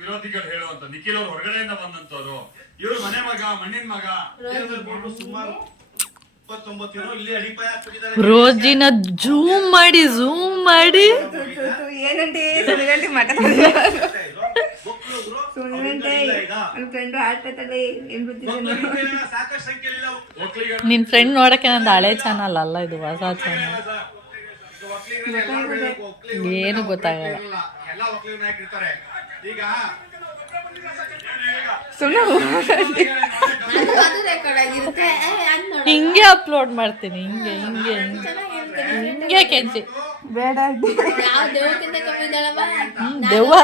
ವಿರೋಧಿಗಳು ಹೇಳುವಂತ ನಿಖಿಲ್ ಅವ್ರು ಹೊರಗಡೆಯಿಂದ ಬಂದಂತವ್ರು, ಇವ್ರು ಮನೆ ಮಗ ಮಣ್ಣಿನ ಮಗ. ಸುಮಾರು 29 ಇಲ್ಲಿ ಅಡಿಪಾಯ ಹಾಕಿದ್ದಾರೆ. ರೋಜಿನ ಜೂಮ್ ಮಾಡಿ ಏನಂటే ಸಾಕಷ್ಟು ಸಂಖ್ಯೆಯಲ್ಲಿ ಒಕ್ಕಲಿಗರು. ನಿನ್ ಫ್ರೆಂಡ್ ನೋಡಕ್ಕೆ ನಂದು ಹಳೆ ಚಾನಲ್ ಅಲ್ಲ, ಇದು ಹೊಸ ಚಾನಲ್. ಏನು ಗೊತ್ತಾಗಲ್ಲ. ಎಲ್ಲ ಒಕ್ಕಲಿಗರ ನಾಯಕರು ಇರ್ತಾರೆ. ಈಗ ಹಿಂಗೆ ಅಪ್ಲೋಡ್ ಮಾಡ್ತೀನಿ, ಹಿಂಗೆ ಕೆಂಚಿ ಬೇಡ ದೆವ್ವ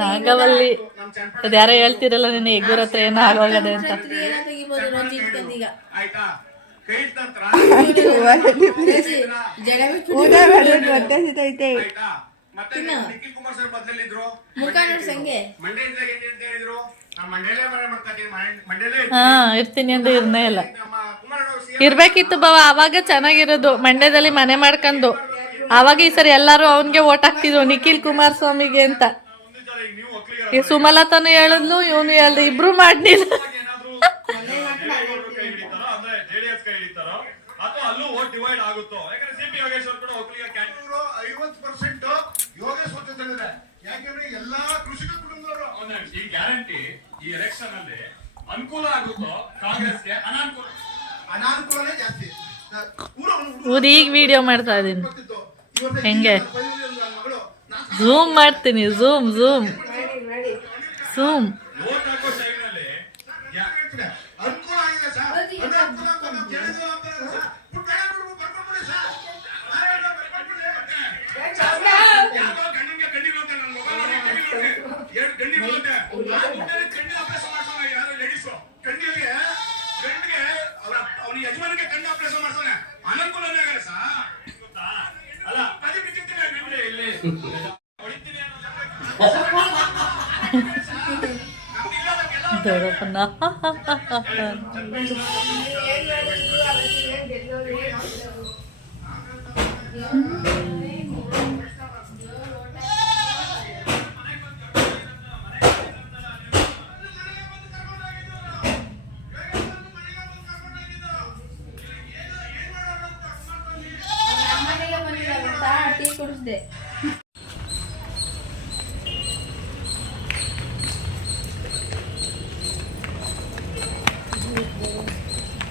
ನಾಗವಲ್ಲಿ ಅದ್ಯಾರೋ ಹೇಳ್ತಿರಲ್ಲ ನಿನ್ನ ಎಗ್ಗುರ ಹತ್ರ ಏನೋ ಆಗೋಗದೆ ಅಂತ. ಆಯ್ತಾ ಕೈ ತಂತ್ರ ಆಯ್ತಾ. ಮತ್ತೆ ನಿಖಿಲ್ ಕುಮಾರ್ ಸರ್ ಬದಲಿದ್ರು ಮಂಡ್ಯದಾಗ ಏನ್ ಹೇಳಿದ್ರು, ನಾನು ಮಂಡ್ಯಲ್ಲೇ ಮನೆ ಮಾಡ್ತೀನಿ, ಮಂಡ್ಯಲ್ಲೇ ಇರ್ತೀನಿ ಅಂತ ಇರ್ನೇ ಇಲ್ಲ. ಇರ್ಬೇಕಿತ್ತು ಬಾವ, ಅವಾಗ ಚೆನ್ನಾಗಿರೋದು. ಮಂಡ್ಯದಲ್ಲಿ ಮನೆ ಮಾಡ್ಕೊಂಡು ಅವಾಗ ಈ ಸರಿ ಎಲ್ಲಾರು ಅವನ್ಗೆ ಓಟ್ ಹಾಕ್ತಿದ್ರು, ನಿಖಿಲ್ ಕುಮಾರಸ್ವಾಮಿಗೆ ಅಂತ. ಈ ಸುಮಲತಾನು ಹೇಳಿದ್ಲು, ಇವನು ಹೇಳ್ದು, ಇಬ್ರು ಮಾಡ್ಲಿಲ್ಲ. ಅಲ್ಲೂ ಓಟ್ ಡಿವೈಡ್ ಆಗುತ್ತೋ, ಯಾಕಂದ್ರೆ ಸಿಪಿ ಯೋಗೇಶ್ವರ್ ಕೂಡ ಒಕ್ಕಲಿಗ 50% ಯೋಗೇಶ್ವರ್ ಜೊತೆ ಇದೆ. ಯಾಕಂದ್ರೆ ಎಲ್ಲಾ ಕೃಷಿಕ ಕುಟುಂಬದವರು ಈ ಗ್ಯಾರಂಟಿ ಈ ಎಲೆಕ್ಷನ್ ಅಲ್ಲಿ ಅನುಕೂಲ ಆಗುತ್ತೋ ಕಾಂಗ್ರೆಸ್ಗೆ ಅನಾನುಕೂಲನೇ ಜಾಸ್ತಿ. ಈಗ ವಿಡಿಯೋ ಮಾಡ್ತಾ ಇದೀನಿ, ಹೆಂಗೆ ಝೂಮ್ ಮಾಡ್ತೀನಿ, ಝೂಮ್ ಓಟ್ ಹಾಕೋ ಟೈಮ್ನಲ್ಲಿ ಅನುಕೂಲ ಆಗಿದೆ ಸರ್, ಅನಾನುಕೂಲ ಅಂತ ಹೇಳಿದ್ರು ಅಂತಾರೆ ಸರ್. ಯಜಮಾನಿಗೆ ಕಣ್ಣು ಆಪರೇಷನ್ ಮಾಡ್ತಾನೆ, ಅನುಕೂಲನೇ ಆಗಲ್ಲ ಸರ್. ಅಲ್ಲ ಪದಿ ಬಿಟ್ಟಿರ್ತೀನಿ ಇಲ್ಲಿ ಹೊಡಿತೀನಿ ದೊಡ್ಡಪ್ಪನ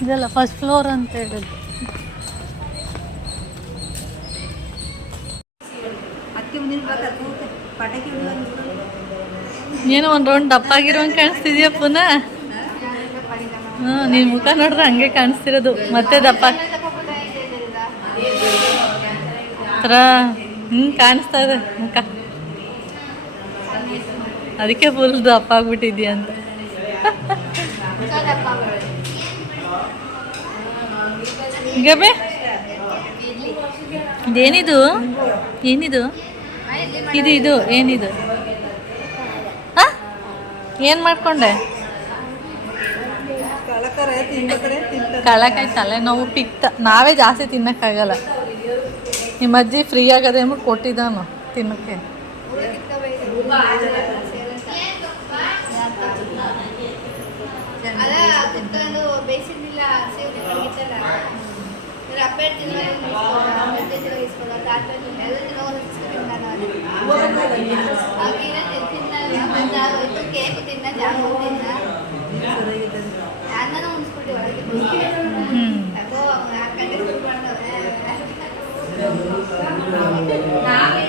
ಇದೆಲ್ಲ ಫಸ್ಟ್ ಫ್ಲೋರ್ ಅಂತ ಹೇಳಿದ್ರು. ಏನೋ ಒಂದು ರೌಂಡ್ ದಪ್ಪಾಗಿರೋಂಗೆ ಕಾಣಿಸ್ತಿದ್ಯಾ ಪುನಃ. ನಿನ್ ಮುಖ ನೋಡ್ರೆ ಹಂಗೆ ಕಾಣಿಸ್ತಿರೋದು, ಮತ್ತೆ ದಪ್ಪ ಥರ ಹಿಂಗೆ ಕಾಣಿಸ್ತಾ ಇದೆ ಮುಖ, ಅದಕ್ಕೆ ಫುಲ್ ದಪ್ಪ ಆಗ್ಬಿಟ್ಟಿದ್ಯಾ ಅಂತ. ಗಬೆ ಇದೇನಿದು, ಏನಿದು ಇದು ಇದು ಏನಿದು? ಏನು ಮಾಡ್ಕೊಂಡೆ? ಕಳಕಾಯಿ ತಲೆನೋವು ಪಿಕ್ತ. ನಾವೇ ಜಾಸ್ತಿ ತಿನ್ನಕ್ಕಾಗಲ್ಲ, ನಿಮ್ಮ ಅಜ್ಜಿ ಫ್ರೀ ಆಗದೆ ಅಂದ್ಬಿಟ್ಟು ಕೊಟ್ಟಿದ್ದಾನು ತಿನ್ನಕ್ಕೆ.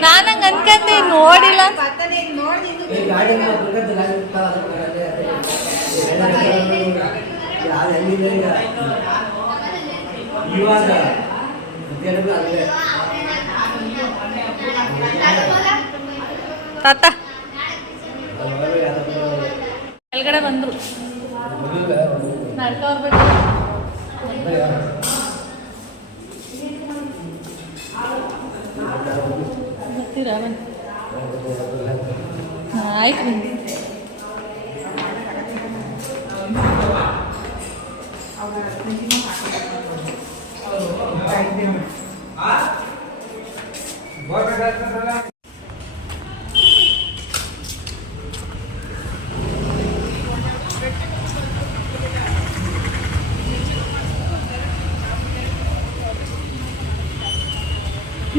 ನಾನಂಗೆ ಅನ್ಕಂದೆ, ನೋಡಿಲ್ಲ. ತಾತ ಕೆಳಗಡೆ ಬಂದ್ರು, ನಡ್ಕ ಬರ್ಬೇಕು. ಬರ್ತೀರಾ? ಬನ್ನಿ. ಆಯ್ತು ಬನ್ನಿ.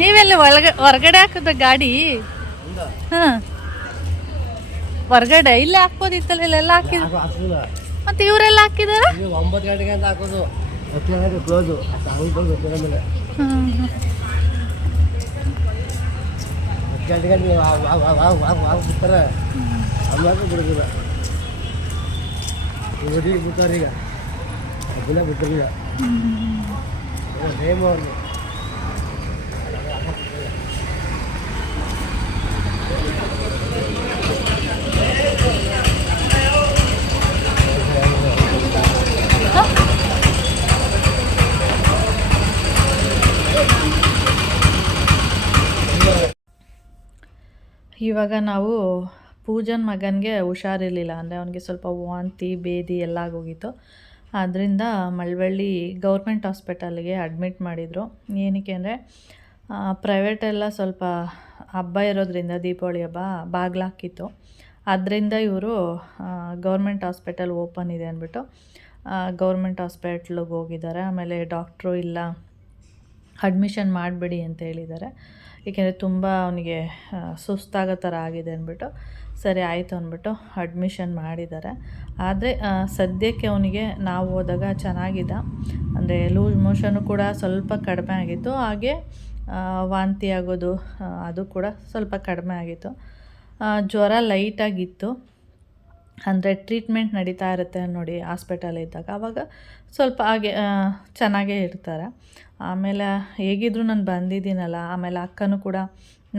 ನೀವೆಲ್ಲಿ ಹೊರಗಡೆ ಹಾಕಿದ್ರೆ ಗಾಡಿ? ಹಾಂ, ಹೊರಗಡೆ ಇಲ್ಲೇ ಹಾಕ್ಬೋದಿತ್ತಲ್ಲ, ಇಲ್ಲೆಲ್ಲ ಹಾಕಿದ್ರು. ಮತ್ತೆ ಇವರೆಲ್ಲ ಹಾಕಿದಾರ? 9 ಗಂಟೆಗೆ ಅಂತ ಹಾಕೋದು, 10 ಗಂಟೆಗೆ ಕ್ಲೋಸು. ಮೇಲೆ 10 ಗಂಟೆಗೆ ಬಿಡ್ತಾರೆ, ಅಮ್ಮಾಗ ಬಿಡೋದಿಲ್ಲ. ಇವರಿಗೆ ಬಿಡ್ತಾರೆ ಈಗ, ಅದನ್ನ ಬಿಡ್ತಾರೆ ಈಗ. ನೇಮ್ ಅವ್ರಿಗೆ ಇವಾಗ ನಾವು ಪೂಜನ್ ಮಗನಿಗೆ ಹುಷಾರಿರಲಿಲ್ಲ, ಅಂದರೆ ಅವನಿಗೆ ಸ್ವಲ್ಪ ವಾಂತಿ ಬೇದಿ ಎಲ್ಲ ಆಗೋಗಿತ್ತು. ಆದ್ದರಿಂದ ಮಳವಳ್ಳಿ ಗೌರ್ಮೆಂಟ್ ಹಾಸ್ಪಿಟಲ್ಗೆ ಅಡ್ಮಿಟ್ ಮಾಡಿದರು. ಏನಕ್ಕೆ ಅಂದರೆ ಪ್ರೈವೇಟೆಲ್ಲ ಸ್ವಲ್ಪ ಹಬ್ಬ ಇರೋದ್ರಿಂದ, ದೀಪಾವಳಿ ಹಬ್ಬ ಬಾಗಿಲಾಕಿತ್ತು. ಅದರಿಂದ ಇವರು ಗೌರ್ಮೆಂಟ್ ಹಾಸ್ಪಿಟಲ್ ಓಪನ್ ಇದೆ ಅಂದ್ಬಿಟ್ಟು ಗೌರ್ಮೆಂಟ್ ಹಾಸ್ಪಿಟ್ಲಿಗೆ ಹೋಗಿದ್ದಾರೆ. ಆಮೇಲೆ ಡಾಕ್ಟ್ರು ಇಲ್ಲ, ಅಡ್ಮಿಷನ್ ಮಾಡಬೇಡಿ ಅಂತ ಹೇಳಿದ್ದಾರೆ. ಏಕೆಂದರೆ ತುಂಬ ಅವನಿಗೆ ಸುಸ್ತಾಗೋ ಥರ ಆಗಿದೆ ಅಂದ್ಬಿಟ್ಟು ಸರಿ ಆಯಿತು ಅಂದ್ಬಿಟ್ಟು ಅಡ್ಮಿಷನ್ ಮಾಡಿದ್ದಾರೆ. ಆದರೆ ಸದ್ಯಕ್ಕೆ ಅವನಿಗೆ ನಾವು ಹೋದಾಗ ಚೆನ್ನಾಗಿದ್ದ, ಅಂದರೆ ಲೂಸ್ ಮೋಷನು ಕೂಡ ಸ್ವಲ್ಪ ಕಡಿಮೆ ಆಗಿತ್ತು, ಹಾಗೆ ವಾಂತಿ ಆಗೋದು ಅದು ಕೂಡ ಸ್ವಲ್ಪ ಕಡಿಮೆ ಆಗಿತ್ತು. ಜ್ವರ ಲೈಟಾಗಿತ್ತು, ಅಂದರೆ ಟ್ರೀಟ್ಮೆಂಟ್ ನಡೀತಾ ಇರುತ್ತೆ ನೋಡಿ ಹಾಸ್ಪಿಟಲ್ ಇದ್ದಾಗ, ಆವಾಗ ಸ್ವಲ್ಪ ಹಾಗೆ ಚೆನ್ನಾಗೇ ಇರ್ತಾರೆ. ಆಮೇಲೆ ಹೇಗಿದ್ರು ನಾನು ಬಂದಿದ್ದೀನಲ್ಲ, ಆಮೇಲೆ ಅಕ್ಕನೂ ಕೂಡ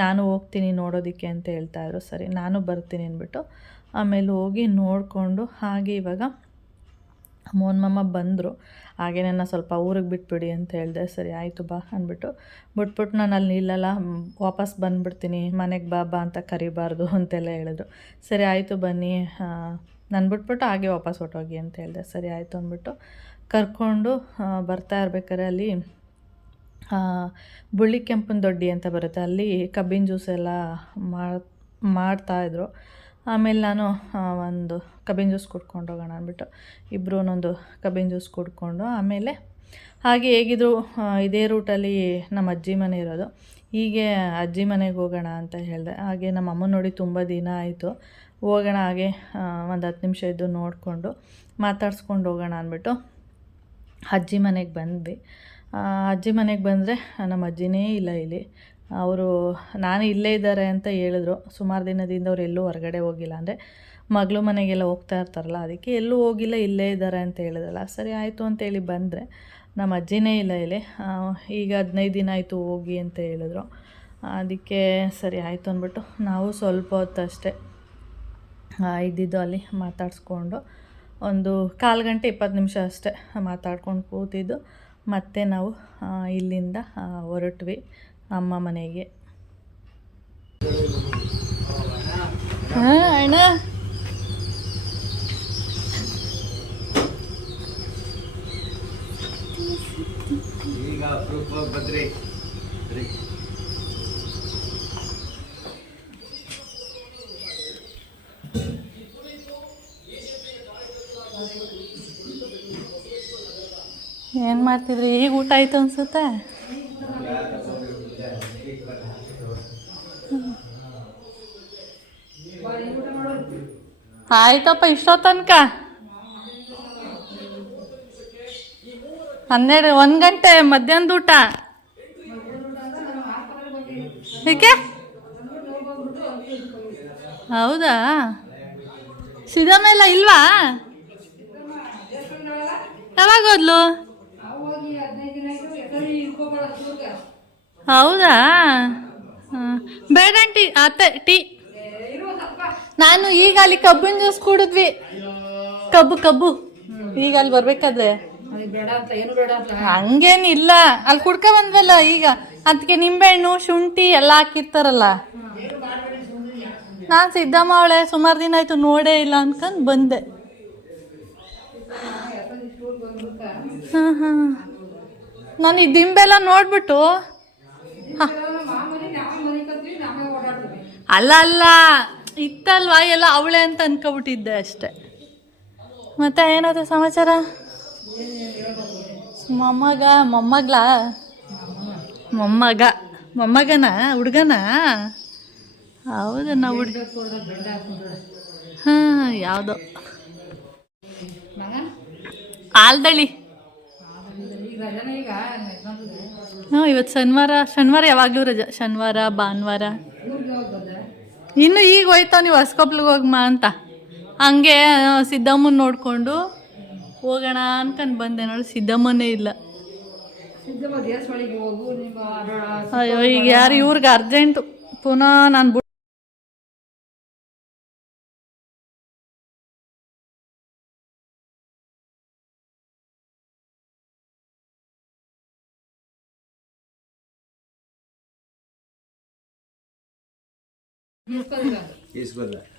ನಾನು ಹೋಗ್ತೀನಿ ನೋಡೋದಕ್ಕೆ ಅಂತ ಹೇಳ್ತಾಯಿದ್ರು. ಸರಿ ನಾನು ಬರ್ತೀನಿ ಅಂದ್ಬಿಟ್ಟು ಆಮೇಲೆ ಹೋಗಿ ನೋಡಿಕೊಂಡು, ಹಾಗೆ ಇವಾಗ ಮೋಹನ್ ಬಂದರು. ಹಾಗೆ ನನ್ನ ಸ್ವಲ್ಪ ಊರಿಗೆ ಬಿಟ್ಬಿಡಿ ಅಂತ ಹೇಳಿದೆ. ಸರಿ ಆಯಿತು ಬಾ ಅಂದ್ಬಿಟ್ಟು ಬಿಟ್ಬಿಟ್ಟು ನಾನು ಅಲ್ಲಿ ನಿಲ್ಲಲ್ಲ, ವಾಪಸ್ ಬಂದುಬಿಡ್ತೀನಿ, ಮನೆಗೆ ಬಾ ಅಂತ ಕರಿಬಾರ್ದು ಅಂತೆಲ್ಲ ಹೇಳಿದ್ರು. ಸರಿ ಆಯಿತು ಬನ್ನಿ, ನಾನು ಬಿಟ್ಬಿಟ್ಟು ಹಾಗೆ ವಾಪಸ್ ಹೊಟ್ಟೋಗಿ ಅಂತ ಹೇಳಿದೆ. ಸರಿ ಆಯಿತು ಅಂದ್ಬಿಟ್ಟು ಕರ್ಕೊಂಡು ಬರ್ತಾ ಇರ್ಬೇಕಾದ್ರೆ ಅಲ್ಲಿ ಬುಳ್ಳಿ ಕೆಂಪನ ದೊಡ್ಡಿ ಅಂತ ಬರುತ್ತೆ, ಅಲ್ಲಿ ಕಬ್ಬಿನ ಜ್ಯೂಸ್ ಎಲ್ಲ ಮಾಡ್ತಾಯಿದ್ರು. ಆಮೇಲೆ ನಾನು ಒಂದು ಕಬ್ಬಿನ ಜ್ಯೂಸ್ ಕುಡ್ಕೊಂಡು ಹೋಗೋಣ ಅಂದ್ಬಿಟ್ಟು ಇಬ್ಬರು ಒಂದೊಂದು ಕಬ್ಬಿನ ಜ್ಯೂಸ್ ಕುಡ್ಕೊಂಡು, ಆಮೇಲೆ ಹಾಗೆ ಹೇಗಿದ್ರು ಇದೇ ರೂಟಲ್ಲಿ ನಮ್ಮ ಅಜ್ಜಿ ಮನೆ ಇರೋದು, ಹೀಗೆ ಅಜ್ಜಿ ಮನೆಗೆ ಹೋಗೋಣ ಅಂತ ಹೇಳಿದೆ. ಹಾಗೆ ನಮ್ಮ ಅಮ್ಮ ನೋಡಿ ತುಂಬ ದಿನ ಆಯಿತು, ಹೋಗೋಣ ಹಾಗೆ ಒಂದು 10 ನಿಮಿಷ ಇದ್ದು ನೋಡಿಕೊಂಡು ಮಾತಾಡ್ಸ್ಕೊಂಡು ಹೋಗೋಣ ಅಂದ್ಬಿಟ್ಟು ಅಜ್ಜಿ ಮನೆಗೆ ಬಂದ್ವಿ. ಅಜ್ಜಿ ಮನೆಗೆ ಬಂದರೆ ನಮ್ಮ ಅಜ್ಜಿನೇ ಇಲ್ಲ ಇಲ್ಲಿ. ಅವರು ನಾನು ಇಲ್ಲೇ ಇದ್ದಾರೆ ಅಂತ ಹೇಳಿದ್ರು. ಸುಮಾರು ದಿನದಿಂದ ಅವ್ರು ಎಲ್ಲೂ ಹೊರಗಡೆ ಹೋಗಿಲ್ಲ, ಅಂದರೆ ಮಗಳು ಮನೆಗೆಲ್ಲ ಹೋಗ್ತಾ ಇರ್ತಾರಲ್ಲ, ಅದಕ್ಕೆ ಎಲ್ಲೂ ಹೋಗಿಲ್ಲ, ಇಲ್ಲೇ ಇದ್ದಾರೆ ಅಂತ ಹೇಳಿದ್ರಲ್ಲ. ಸರಿ ಆಯಿತು ಅಂತೇಳಿ ಬಂದರೆ ನಮ್ಮ ಅಜ್ಜಿನೇ ಇಲ್ಲ ಇಲ್ಲಿ. ಈಗ 15 ದಿನ ಆಯಿತು ಹೋಗಿ ಅಂತ ಹೇಳಿದ್ರು. ಅದಕ್ಕೆ ಸರಿ ಆಯಿತು ಅಂದ್ಬಿಟ್ಟು ನಾವು ಸ್ವಲ್ಪ ಹೊತ್ತು ಅಷ್ಟೇ ಇದ್ದಿದ್ದು ಅಲ್ಲಿ ಮಾತಾಡಿಸ್ಕೊಂಡು, ಒಂದು 1/4 ಗಂಟೆ 20 ನಿಮಿಷ ಅಷ್ಟೇ ಮಾತಾಡ್ಕೊಂಡು ಕೂತಿದ್ದು. ಮತ್ತು ನಾವು ಇಲ್ಲಿಂದ ಹೊರಟ್ವಿ ಅಮ್ಮ ಮನೆಗೆ. ಅಣ್ಣ ಈಗ ಬದ್ರಿ ಏನು ಮಾಡ್ತಿದ್ರಿ? ಈಗ ಊಟ ಆಯಿತು ಅನಿಸುತ್ತೆ. ಆಯ್ತಪ್ಪ, ಇಷ್ಟೋ ತನಕ 1 ಗಂಟೆ ಮಧ್ಯಾಹ್ನದ ಊಟ. ಏಕೆ? ಹೌದಾ? ಸಿದ್ದಮ್ಮ ಇಲ್ವಾ? ಯಾವಾಗ ಹೋದ್ಲು? ಹೌದಾ? ಬೇಡ ಆಂಟಿ, ಅತ್ತೆ ಟೀ. ನಾನು ಈಗ ಅಲ್ಲಿ ಕಬ್ಬಿನ ಜ್ಯೂಸ್ ಕುಡಿದ್ವಿ, ಕಬ್ಬು ಈಗ ಅಲ್ಲಿ ಬರ್ಬೇಕಾದ್ರೆ ಹಂಗೇನಿಲ್ಲ, ಅಲ್ಲಿ ಕುಡ್ಕೊ ಬಂದ್ವಲ್ಲ ಈಗ, ಅದಕ್ಕೆ ನಿಂಬೆಹಣ್ಣು ಶುಂಠಿ ಎಲ್ಲ ಹಾಕಿರ್ತಾರಲ್ಲ. ನಾನು ಸಿದ್ದಮ್ಮ ಅವಳೆ ಸುಮಾರು ದಿನ ಆಯಿತು ನೋಡೇ ಇಲ್ಲ ಅನ್ಕೊಂಡು ಬಂದೆ. ಹಾಂ ನಾನು ಈ ದಿಂಬೆಲ್ಲ ನೋಡ್ಬಿಟ್ಟು ಅಲ್ಲ ಇತ್ತಲ್ವಾ ಎಲ್ಲ ಅವಳೆ ಅಂತ ಅನ್ಕೊಬಿಟ್ಟಿದ್ದೆ ಅಷ್ಟೆ. ಮತ್ತೆ ಏನಾದ್ರು ಸಮಾಚಾರ? ಮೊಮ್ಮಗ ಮೊಮ್ಮಗನ ಹುಡ್ಗನ ಹೌದು ನಾವು ಹಾಂ ಯಾವುದೋ ಆಲ್ದಳ್ಳಿ. ಹಾಂ ಇವತ್ತು ಶನಿವಾರ ಯಾವಾಗಲೂ ರಜಾ, ಶನಿವಾರ ಭಾನುವಾರ. ಇನ್ನು ಈಗ ಹೋಯ್ತಾವ ನೀವು ಹೊಸ್ಕೊಪ್ಲಿಗೆ ಹೋಗಮ್ಮ ಅಂತ. ಹಂಗೆ ಸಿದ್ದಮ್ಮನ ನೋಡಿಕೊಂಡು ಹೋಗೋಣ ಅನ್ಕೊಂಡು ಬಂದೆ ನೋಡಿ, ಸಿದ್ದಮ್ಮನೇ ಇಲ್ಲ. ಅಯ್ಯೋ ಈಗ ಯಾರು ಇವ್ರಿಗೆ ಅರ್ಜೆಂಟು ಪುನಃ ನಾನು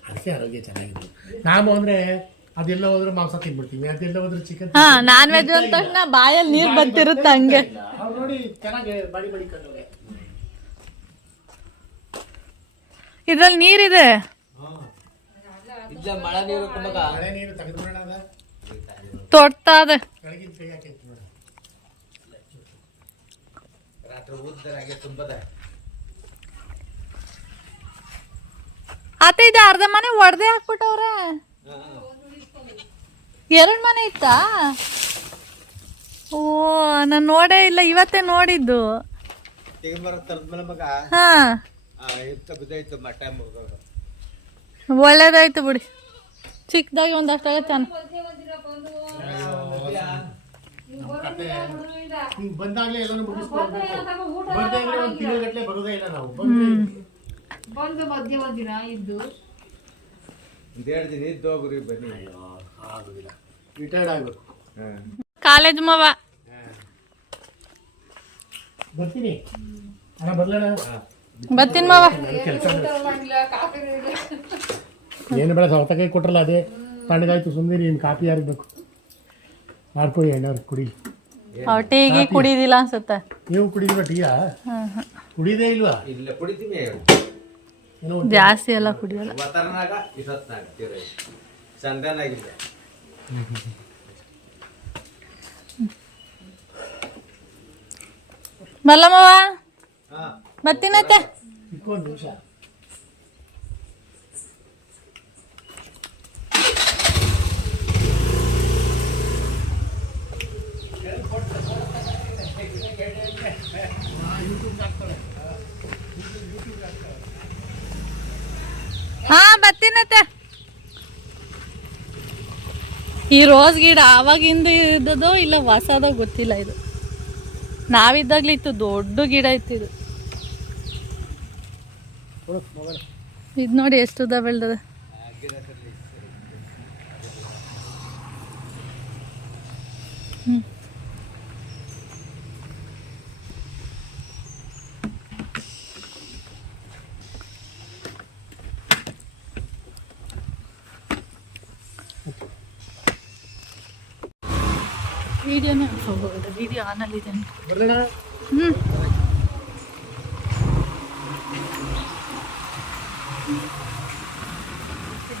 ಅದಕ್ಕೆ ಆರೋಗ್ಯ ಚೆನ್ನಾಗಿದೆ. ನಾವು ಅಂದ್ರೆ ಅದೆಲ್ಲ ಹೋದ್ರೆ ಮಾಂಸ ತಿನ್ಬಿಡ್ತೀವಿ, ಅದೆಲ್ಲ ಹೋದ್ರೆ ಚಿಕನ್. ಹಾ ನಾನ್ ವೆಜ್ ಅಂದ ತಕ್ಷಣ ಬಾಯಲ್ಲಿ ನೀರು ಬರ್ತಿರುತ್ತೆ ಹಂಗೆ. ನೋಡಿ ಚೆನ್ನಾಗಿ ಬಡಿ ಕಂಡವ್ರೆ. ಇದ್ರಲ್ಲಿ ನೀರಿದೆ, ಮಳೆ ನೀರು ಮಳೆ ನೀರು ತೆಗೆದುಬಿಡೋಣ. ತೊಡ್ತಾ ಇದೆ. ಕೆಳಗಿನ ಕೈ ಹಾಕೈತಿ ನೋಡಿ, ರಾತ್ರಿ ಊದ್ದಾಗೆ ತುಂಬದ. ಆತ ಇದು ಅರ್ಧ ಮನೆ ಒಡೆದೇ ಹಾಕ್ಬಿಟ್ಟವ್ರೆ. 2 ಮನೆ ಇತ್ತಾ? ಓ ನಾನು ನೋಡೇ ಇಲ್ಲ, ಇವತ್ತೇ ನೋಡಿದ್ದು. ಹಾ ಒಳ್ಳೇದಾಯ್ತು ಬಿಡಿ, ಚಿಕ್ಕದಾಗಿ ಒಂದಷ್ಟಾಗ ಬಂದಾಗ್ಲೇ ಎಲ್ಲಾನು ಮುಗಿಸ್ಕೊಳ್ಬೇಕು. ಬರ್ದೇ ಇದ್ರೆ ಒಂದು ತಿಂಗಳಗಟ್ಟಲೆ ಬರೋದೇ ಇಲ್ಲ ನಾವು. ಬಂದು ಮಧ್ಯ ಒಂದಿನ ಇದ್ದು 1-2 ದಿನ ಇದ್ದು ಹೋಗ್ರಿ ಬನ್ನಿ. ಆಗುದಿಲ್ಲ, ರಿಟೈರ್ಡ್ ಆಗ್ಬೇಕು. ಕಾಲೇಜ್ ಮವ ಬರ್ತೀನಿ ಅಣ್ಣ, ಬರ್ಲಣ. ಬರ್ತೀನಿ ಮಾವ. ಏನು ಬೇಡ, ಸೌತೆಕಾಯಿ ಕೊಟ್ರಲ್ಲ ಅದೇ ತಣ್ಣಗಾಯ್ತು. ಸುಮ್ಮನೆ ಇನ್ನು ಕಾಫಿ ಯಾರಿಗ್ಬೇಕು ಮಾಡ್ಕೊಡಿ, ಎಣ್ಣವ್ರಿಗೆ ಕುಡಿ. ಟೀಗಿ ಕುಡಿದಿಲ್ಲ ಅನ್ಸುತ್ತೆ. ನೀವು ಕುಡಿದಿಲ್ವಾ ಟೀಯಾ? ಕುಡಿದೇ ಇಲ್ವಾ? ಇಲ್ಲ ಕುಡಿತೀನಿ, ಜಾಸ್ತಿ ಎಲ್ಲ ಕುಡಿಯಲ್ಲ. ವತರ್ನಾಗ ಇಸತ್ನಾಗ ಚಂದನಾಗಿಲ್ಲ. ಮಲ್ಲಮ್ಮವ ಬರ್ತೀನತ್ತೆ. ಒಂದು ನಿಮಿಷ. ಹಾ ಬರ್ತೀನತ್ತೆ. ಈ ರೋಸ್ ಗಿಡ ಆವಾಗಿಂದ ಇದ್ದದೋ ಇಲ್ಲ ಹೊಸದೋ ಗೊತ್ತಿಲ್ಲ. ಇದು ನಾವಿದ್ದಾಗ್ಲಿ ಇತ್ತು, ದೊಡ್ಡ ಗಿಡ ಇತ್ತು ಇದು. ಇದು ನೋಡಿ ಎಷ್ಟು ಉದ್ದ ಬೆಳ್ದದ. ವಿಡಿಯೋನೇ ಹೋಗೋದು, ವಿಡಿಯೋ ಆನಲ್ಲಿದೆ.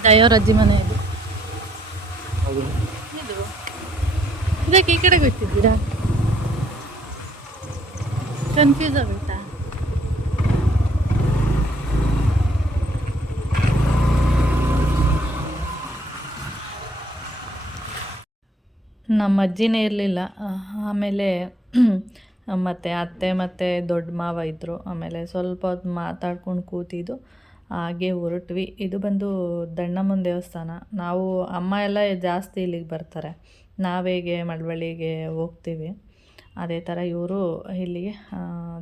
ದಯೋರ್ ಅಜ್ಜಿ ಮನೆ ಇದು. ಇದಕ್ಕೆ ಈ ಕಡೆ ಗೊತ್ತಿದ್ದೀರಾ? ಕನ್ಫ್ಯೂಸ್ ಆಗುತ್ತಾ? ನಮ್ಮ ಅಜ್ಜಿನೇ ಇರಲಿಲ್ಲ. ಆಮೇಲೆ ಮತ್ತು ಅತ್ತೆ ಮತ್ತು ದೊಡ್ಡ ಮಾವ ಇದ್ದರು. ಆಮೇಲೆ ಸ್ವಲ್ಪ ಹೊತ್ತು ಮಾತಾಡ್ಕೊಂಡು ಕೂತಿದ್ದು ಹಾಗೆ ಹೊರಟ್ವಿ. ಇದು ಬಂದು ದಣ್ಣಮ್ಮನ ದೇವಸ್ಥಾನ. ನಾವು ಅಮ್ಮ ಎಲ್ಲ ಜಾಸ್ತಿ ಇಲ್ಲಿಗೆ ಬರ್ತಾರೆ, ನಾವೇಗೆ ಮಳವಳ್ಳಿಗೆ ಹೋಗ್ತೀವಿ. ಅದೇ ಥರ ಇವರು ಇಲ್ಲಿಗೆ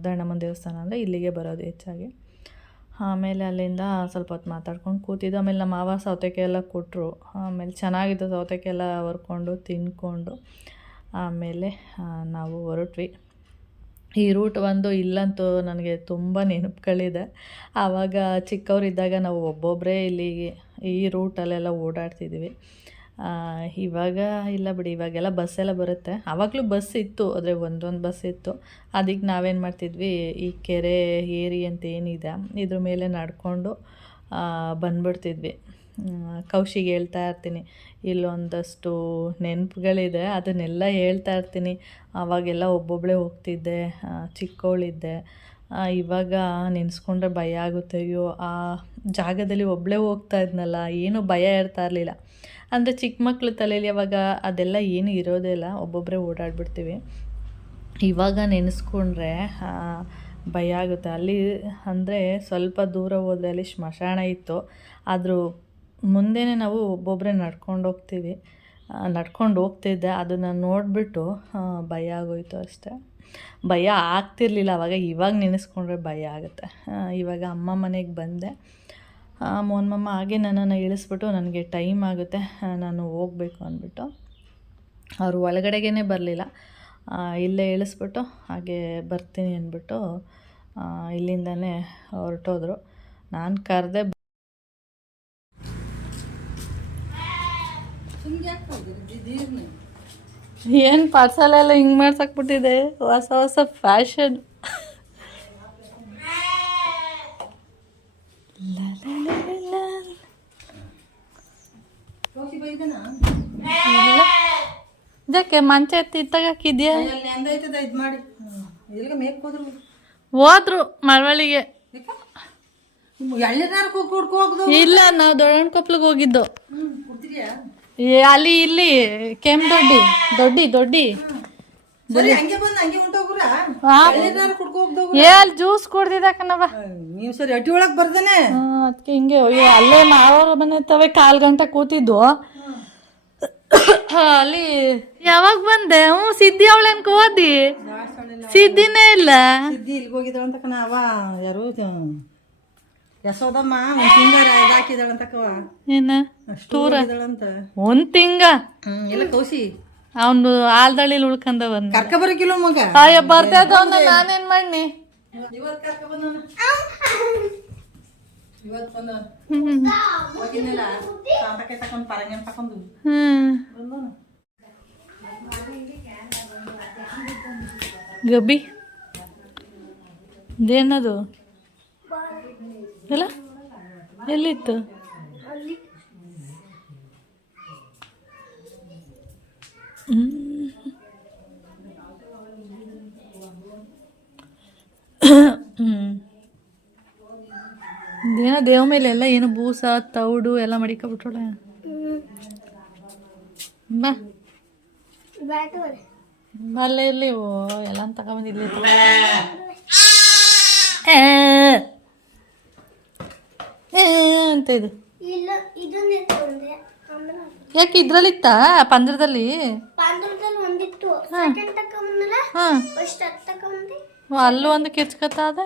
ದಣ್ಣಮ್ಮನ ದೇವಸ್ಥಾನ ಅಂದರೆ ಇಲ್ಲಿಗೆ ಬರೋದು ಹೆಚ್ಚಾಗಿ. ಆಮೇಲೆ ಅಲ್ಲಿಂದ ಸ್ವಲ್ಪ ಹೊತ್ತು ಮಾತಾಡ್ಕೊಂಡು ಕೂತಿದ್ದು. ಆಮೇಲೆ ನಮ್ಮ ಮಾವ ಸೌತೆಕಾಯಿ ಎಲ್ಲ ಕೊಟ್ಟರು. ಆಮೇಲೆ ಚೆನ್ನಾಗಿತ್ತು ಸೌತೆಕಾಯಿ ಎಲ್ಲ ಹೊರ್ಕೊಂಡು ತಿಂದ್ಕೊಂಡು ಆಮೇಲೆ ನಾವು ಹೊರಟ್ವಿ. ಈ ರೂಟ್ ಒಂದು ಇಲ್ಲಂತೂ ನನಗೆ ತುಂಬ ನೆನಪುಗಳಿದೆ. ಆವಾಗ ಚಿಕ್ಕವರಿದ್ದಾಗ ನಾವು ಒಬ್ಬೊಬ್ಬರೇ ಇಲ್ಲಿಗೆ ಈ ರೂಟಲ್ಲೆಲ್ಲ ಓಡಾಡ್ತಿದ್ವಿ. ಇವಾಗ ಇಲ್ಲ ಬಿಡಿ, ಇವಾಗೆಲ್ಲ ಬಸ್ಸೆಲ್ಲ ಬರುತ್ತೆ. ಆವಾಗಲೂ ಬಸ್ ಇತ್ತು, ಆದರೆ ಒಂದೊಂದು ಬಸ್ ಇತ್ತು. ಅದಕ್ಕೆ ನಾವೇನು ಮಾಡ್ತಿದ್ವಿ, ಈ ಕೆರೆ ಏರಿ ಅಂತ ಏನಿದೆ ಇದ್ರ ಮೇಲೆ ನಡ್ಕೊಂಡು ಬಂದ್ಬಿಡ್ತಿದ್ವಿ. ಕೌಶಿಗೆ ಹೇಳ್ತಾ ಇರ್ತೀನಿ, ಇಲ್ಲೊಂದಷ್ಟು ನೆನಪುಗಳಿದೆ, ಅದನ್ನೆಲ್ಲ ಹೇಳ್ತಾ ಇರ್ತೀನಿ. ಆವಾಗೆಲ್ಲ ಒಬ್ಬೊಬ್ಬಳೇ ಹೋಗ್ತಿದ್ದೆ, ಚಿಕ್ಕವಳಿದ್ದೆ. ಇವಾಗ ನೆನೆಸ್ಕೊಂಡ್ರೆ ಭಯ ಆಗುತ್ತೆ. ಅಯ್ಯೋ ಆ ಜಾಗದಲ್ಲಿ ಒಬ್ಬಳೇ ಹೋಗ್ತಾ ಇದ್ನಲ್ಲ, ಏನೂ ಭಯ ಇರ್ತಾ ಇರಲಿಲ್ಲ. ಅಂದರೆ ಚಿಕ್ಕ ಮಕ್ಳ ತಲೆಯಲ್ಲಿ ಅವಾಗ ಅದೆಲ್ಲ ಏನೂ ಇರೋದೇ ಇಲ್ಲ, ಒಬ್ಬೊಬ್ಬರೇ ಓಡಾಡ್ಬಿಡ್ತೀವಿ. ಇವಾಗ ನೆನೆಸ್ಕೊಂಡ್ರೆ ಭಯ ಆಗುತ್ತೆ. ಅಲ್ಲಿ ಅಂದರೆ ಸ್ವಲ್ಪ ದೂರ ಹೋದರೆ ಅಲ್ಲಿ ಸ್ಮಶಾನ ಇತ್ತು, ಆದರೂ ಮುಂದೆನೇ ನಾವು ಒಬ್ಬೊಬ್ಬರೇ ನಡ್ಕೊಂಡು ಹೋಗ್ತಿದ್ದೆ. ಅದನ್ನು ನೋಡಿಬಿಟ್ಟು ಭಯ ಆಗೋಯ್ತು ಅಷ್ಟೆ. ಭಯ ಆಗ್ತಿರ್ಲಿಲ್ಲ ಅವಾಗ, ಇವಾಗ ನೆನೆಸ್ಕೊಂಡ್ರೆ ಭಯ ಆಗುತ್ತೆ. ಇವಾಗ ಅಮ್ಮ ಮನೆಗೆ ಬಂದೆ. ಮೋಹನ್ ಮಾಮ ಹಾಗೆ ನನ್ನನ್ನು ಇಳಿಸ್ಬಿಟ್ಟು ನನಗೆ ಟೈಮ್ ಆಗುತ್ತೆ, ನಾನು ಹೋಗಬೇಕು ಅಂದ್ಬಿಟ್ಟು ಅವರು ಒಳಗಡೆಗೇ ಬರಲಿಲ್ಲ, ಇಲ್ಲೇ ಇಳಿಸ್ಬಿಟ್ಟು ಹಾಗೆ ಬರ್ತೀನಿ ಅಂದ್ಬಿಟ್ಟು ಇಲ್ಲಿಂದನೇ ಹೊರಟೋದ್ರು. ನಾನು ಕರೆದೆ. ಏನು ಪಾರ್ಸಲೆಲ್ಲ ಹಿಂಗೆ ಮಾಡ್ಸಾಕ್ಬಿಟ್ಟಿದೆ, ಹೊಸ ಹೊಸ ಫ್ಯಾಷನ್. ಇದಕ್ಕೆ ಮಂಚ ಎತ್ತಿ ತಗಾಕಿದ್ಯಾ? ಹೋದ್ರು ಮಳವಳ್ಳಿಗೆ. ಇಲ್ಲ, ನಾವು ದೊಡ್ಡಕೊಪ್ಲಿಗೆ ಹೋಗಿದ್ದು. ಅಲ್ಲಿ ಇಲ್ಲಿ ದೊಡ್ಡಿ ಅಲ್ಲಿ ಜ್ಯೂಸ್ ಕುಡ್ದಿದ್ದ ಕಣವ. ನೀವು ಸರಿ ಅಟ್ಟಿ ಒಳಗೆ ಬರ್ದೇನೆ ಅದಕ್ಕೆ ಹಿಂಗೆ ಅಲ್ಲೇ ಮಾವರ ಮನೆ ತವೆ 1/4 ಗಂಟೆ ಕೂತಿದ್ದು. ಅಲ್ಲಿ ಯಾವಾಗ ಬಂದೆ? ಸಿದ್ಧಿ ಅವಳನ್ಕ ಓದಿ ಸಿದ್ಧಿನೇ ಇಲ್ಲ. ಸಿದ್ಧಿ ಇಲ್ಲಿಗೆ ಹೋಗಿದ್ದಾಳ ಅಂತ ಕಣ. ಅವ ಯಾರು ಯಶೋದಮ್ಮ ಒಂದು ತಿಂಗಳ ಇದಾಕಿದಾಳಂತಕ್ಕವ. ಏನ ಟೂರ್ ಅಂತ 1 ತಿಂಗ ಎಲ್ಲ ಕೌಸಿ ಅವನು ಆಲ್ದಳ್ಳಿಲಿ ಉಳ್ಕಂದ ಬಂದ. ಕರ್ಕ ಬರಕಿಲ್ಲ ಮಗ. ಅಯ್ಯ ಬರ್ತದ ನಾನೇನ್ ಮಾಡಿ ಇವತ್ತು ಕರ್ಕ ಬಂದವನ. ಇವತ್ತು ಬಂದವನ ಹೋಗಿದ್ನಲ್ಲ ಸಾಂತಕ್ಕೆ ತಕೊಂಡು ಪರಂಗನ್ ತಕೊಂಡು ಬಂದವನ. ಗಬ್ಬಿ ಇದೇನದು ಎಲ್ಲ ಎಲ್ಲಿತ್ತು? ಇದೇನೋ ದೇವ ಮೇಲೆ ಎಲ್ಲ ಏನು ಬೂಸ ತೌಡು ಎಲ್ಲ ಮಡಿಕೊಬಿಟ್ರೊಳೆ. ಬಾ ಅಲ್ಲೇ ಇರಲಿ. ಎಲ್ಲ ತಗೊಂಬಂದಿಲ್ಲ ಅಂತ ಇದು. ಯಾಕೆ ಇದ್ರಲ್ಲಿತ್ತ ಪಂದ್ರದಲ್ಲಿ? ಅಲ್ಲೂ ಒಂದು ಕೆಚ್ಕತ್ತ ಅದ.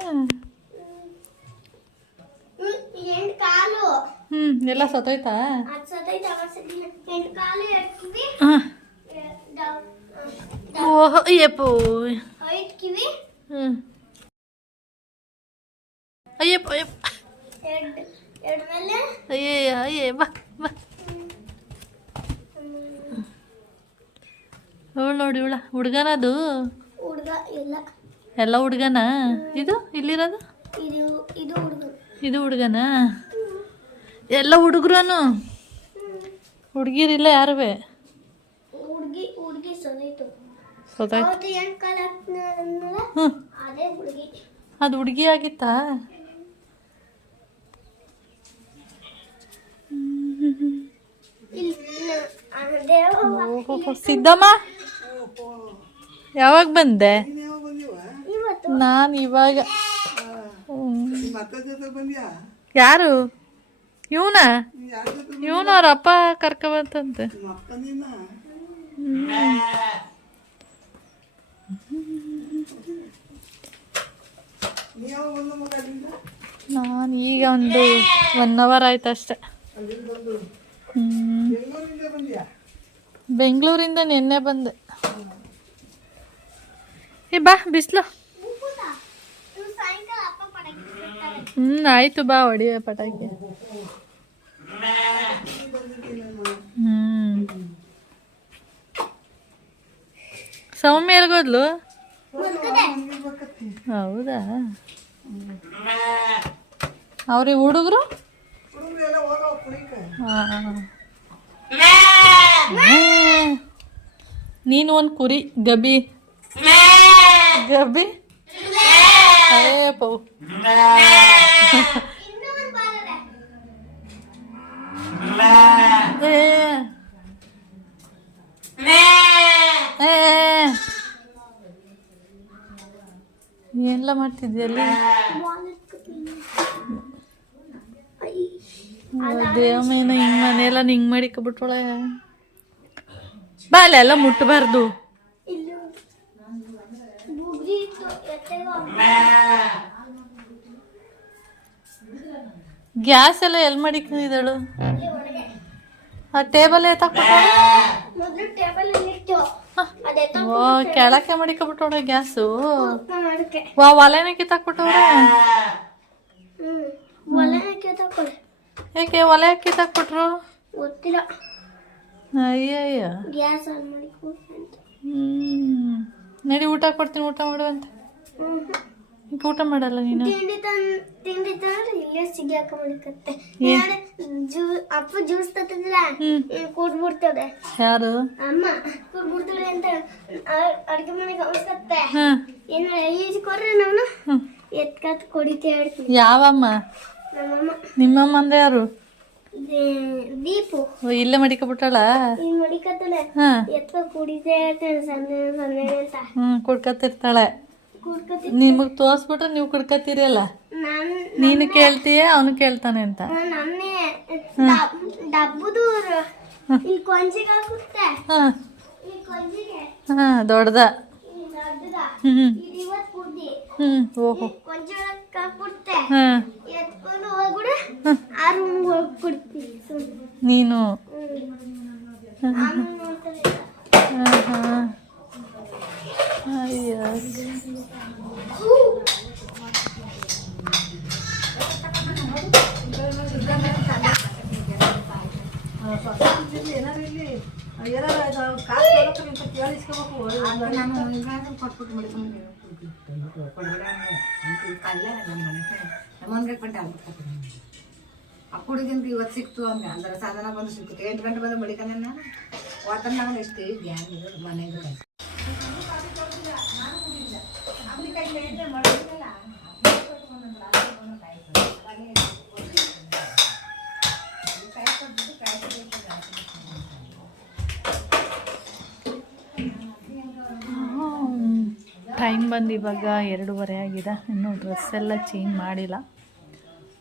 ಎಲ್ಲ ಸತ್ತೋಯ್ತಾ? ಓಹೋ ಅಯ್ಯಪ್ಪೋ. ಅಯ್ಯಪ್ಪ ಅಯ್ಯೇ ಬಾ ಬಾ. ಅವಳು ನೋಡಿ ಇವಳ ಹುಡುಗನದು ಎಲ್ಲ ಹುಡುಗನ. ಇದು ಇಲ್ಲಿರೋದು ಇದು ಹುಡುಗನ. ಎಲ್ಲ ಹುಡುಗರು ಹುಡುಗಿರಿಲ್ಲ ಯಾರುವೆ? ಅದು ಹುಡುಗಿ ಆಗಿತ್ತಾ? ಸಿದ್ದಮ್ಮ ಯಾವಾಗ ಬಂದೆ? ನಾನು ಇವಾಗ. ಯಾರು ಇವನ? ಅವ್ರ ಅಪ್ಪ ಕರ್ಕೊಬಂತಂತೆ. ನಾನು ಈಗ ಒಂದು 1 ಅವರ್ ಆಯ್ತು ಅಷ್ಟೆ. ಬೆಂಗಳೂರಿಂದ ನಿನ್ನೆ ಬಂದೆ. ಬಾ ಬಿಸ್ಲು. ಆಯ್ತು ಬಾ ಹೊಡಿಯ ಪಟಾಕಿ. ಸೌಮ್ಯ ಎಲ್ಗೋದ್ಲು? ಹೌದಾ? ಅವ್ರಿಗೆ ಹುಡುಗರು ನೀನು ಒಂದು ಕುರಿ ಗಬಿ ಪೌ ಏ. ಏ. ಏನೆಲ್ಲ ಮಾಡ್ತಿದ್ಯಲ್ಲಿ ದೇವಮೇನ ಹಿಂಗ್ ಮನೆಯೆಲ್ಲ ಹಿಂಗ್ ಮಾಡಿಕೊಬಿಟ್ವಳೆ ಬಾ ಅಲ್ಲೆಲ್ಲ ಮುಟ್ಟಬಾರ್ದು ಗ್ಯಾಸ್ ಎಲ್ಲ ಎಲ್ಲಿ ಮಾಡಿಕೊಂಡಿದ್ದಾಳು ಆ ಟೇಬಲ್ ಓ ಕೆಳಕ್ಕೆ ಮಾಡಿಕೊಬಿಟ್ಟವಳೆ ಗ್ಯಾಸು ವಾ ಒಲೆನ ಕಿತ್ತಾಕ್ಬಿಟ್ಟವ್ರೆ ಯಾಕೆ ಒಲೆ ಕಿತ್ತಾಕ್ಬಿಟ್ರು ಗೊತ್ತಿಲ್ಲ ಅಯ್ಯಯ್ಯ ಗ್ಯಾಸ್ ಆನ್ ಮಾಡಿ ನಡಿ ಊಟ ಕೊಡ್ತೀನಿ ಊಟ ಮಾಡುವಂತ ಈಗ ಊಟ ಮಾಡಲ್ಲ ನೀನು ತಿಂಡಿ ತಂದ್ರೆ ಇಲ್ಲೇ ಸಿಗ್ಯಾಕ ಮಾಡಿಕತ್ತೆ ಅಪ್ಪ ಜ್ಯೂಸ್ ತತ್ತಿದ್ರ ಕೂಡ್ಬಿಡ್ತದೆ ಯಾರು ಅಮ್ಮ ಕೂಡ್ಬಿಡ್ತಾಳೆ ಅಂತ ಅಡ್ಗೆ ಮನೆಗೆ ಅವಶ್ಯಕತ್ತೆ ಏನ ಈಜ್ ಕೊಡ್ರೆ ನಾನು ಎತ್ಕತ್ ಕುಡಿತಾ ಹೇಳ್ತೀನಿ ಯಾವಮ್ಮ ನಮ್ಮಮ್ಮ ನಿಮ್ಮಮ್ಮ ಅಂದ್ರೆ ಯಾರು ದೀಪು ಇಲ್ಲೇ ಮಡಿಕೊಬಿಟ್ಟಾಳ ಈಗ ಮಡಿಕತ್ತಲೆ ಎತ್ಕ ಕುಡಿತಾ ಹೇಳ್ತೇನೆ ಸಣ್ಣ ಸಣ್ಣ ಅಂತ ಕುಡ್ಕತ್ತಿರ್ತಾಳೆ ಕುಡ್ಕತಿ ನಿಮಗ್ ತೋರ್ಸ್ಬಿಟ್ರೆ ನೀವು ಕುಡ್ಕತ್ತೀರಿ ಅಲ್ಲ ನೀನು ಕೇಳ್ತೀಯ ಅವನು ಕೇಳ್ತಾನೆ ಅಂತ ನನ್ನೇ ಡಬ್ಬದು ಈ ಕೊಂಜಿಗೆ ಹಾಕುತ್ತೆ ಈ ಕೊಂಜಿಗೆ ದೊಡ್ಡದ ಈ ದೊಡ್ಡದ ಹ್ಮ್ ಇವತ್ತು ಕುಡ್ದಿ ಓಹೋ ಕೊಂಜೊಳಕ್ಕೆ ಹಾಕ್ಬಿಡ್ತೆ ಹ್ಮ್ ಎತ್ಕೊಂಡು ಹೋಗ್ಬಿಡು ಆ ರೂಮ್ ಹೋಗಿ ಕೊಡ್ತೀನಿ ನೀನು ಆಮೇಲೆ ನೋಡ್ತಾರೆ ಅಯ್ಯ ಅಪ್ಪುಡಿಗಿಂತ ಇವತ್ತು ಸಿಕ್ತು ಹಂಗ ಅಂದ್ರೆ ಸಾಧನ ಬಂದು ಸಿಕ್ತು 8 ಗಂಟೆ ಬಂದು ಬಳಿಕನ ನಾನು ವಾತಾವರಣ ಎಷ್ಟು ಗ್ಯಾನ್ ಮನೆಗೆ ಟೈಮ್ ಬಂದು ಇವಾಗ 2:30 ಆಗಿದೆ ಇನ್ನೂ ಡ್ರೆಸ್ ಎಲ್ಲ ಚೇಂಜ್ ಮಾಡಿಲ್ಲ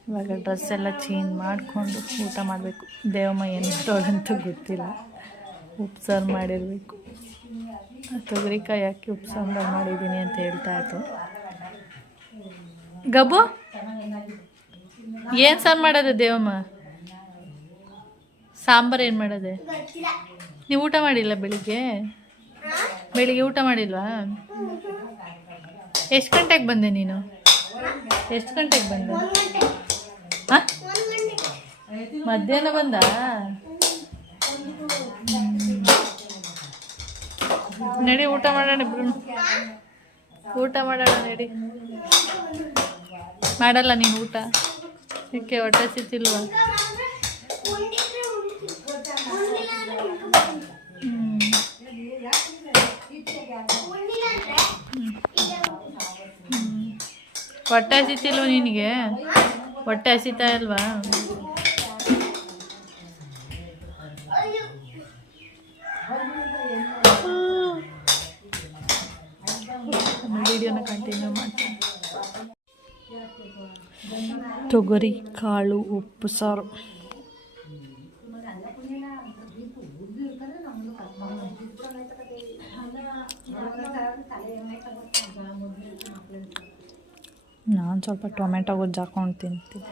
ಇವಾಗ ಡ್ರೆಸ್ ಎಲ್ಲ ಚೇಂಜ್ ಮಾಡಿಕೊಂಡು ಊಟ ಮಾಡಬೇಕು ದೇವಮ್ಮ ಏನಿಟ್ಟೋಳಂತೂ ಗೊತ್ತಿಲ್ಲ ಉಪ್ಸಾರು ಮಾಡಿರಬೇಕು ತೊಗರಿಕಾಯಿ ಹಾಕಿ ಉಪ್ಸಾಂಬಾರು ಮಾಡಿದ್ದೀನಿ ಅಂತ ಹೇಳ್ತಾ ಇತ್ತು ಗಬ್ಬು ಏನು ಸಾರು ಮಾಡೋದು ದೇವಮ್ಮ ಸಾಂಬಾರು ಏನು ಮಾಡೋದೆ ನೀವು ಊಟ ಮಾಡಿಲ್ಲ ಬೆಳಿಗ್ಗೆ ಊಟ ಮಾಡಿಲ್ವಾ ಎಷ್ಟು ಗಂಟೆಗೆ ಬಂದೆ ನೀನು ಎಷ್ಟು ಗಂಟೆಗೆ ಬಂದೆ ಹಾಂ ಮಧ್ಯಾಹ್ನ ಬಂದ ನಡಿ ಊಟ ಮಾಡೋಣ ಇಬ್ರು ಊಟ ಮಾಡೋಣ ನಡಿ ಮಾಡಲ್ಲ ನೀನು ಊಟ ಯಾಕೆ ಹೊಟ್ಟೆ ಸಿತ್ತಿಲ್ವಾ ಹೊಟ್ಟೆ ಹಸಿತಿಲ್ವ ನಿನಗೆ ಹೊಟ್ಟೆ ಹಸಿತಾ ಇಲ್ವಾ ವಿಡಿಯೋನ ಕಂಟಿನ್ಯೂ ಮಾಡ್ತೀನಿ ತೊಗರಿ ಕಾಳು ಉಪ್ಪು ಸಾರು ನಾನು ಸ್ವಲ್ಪ ಟೊಮೆಟೊ ಗೊಜ್ಜು ಹಾಕೊಂಡು ತಿಂತೀನಿ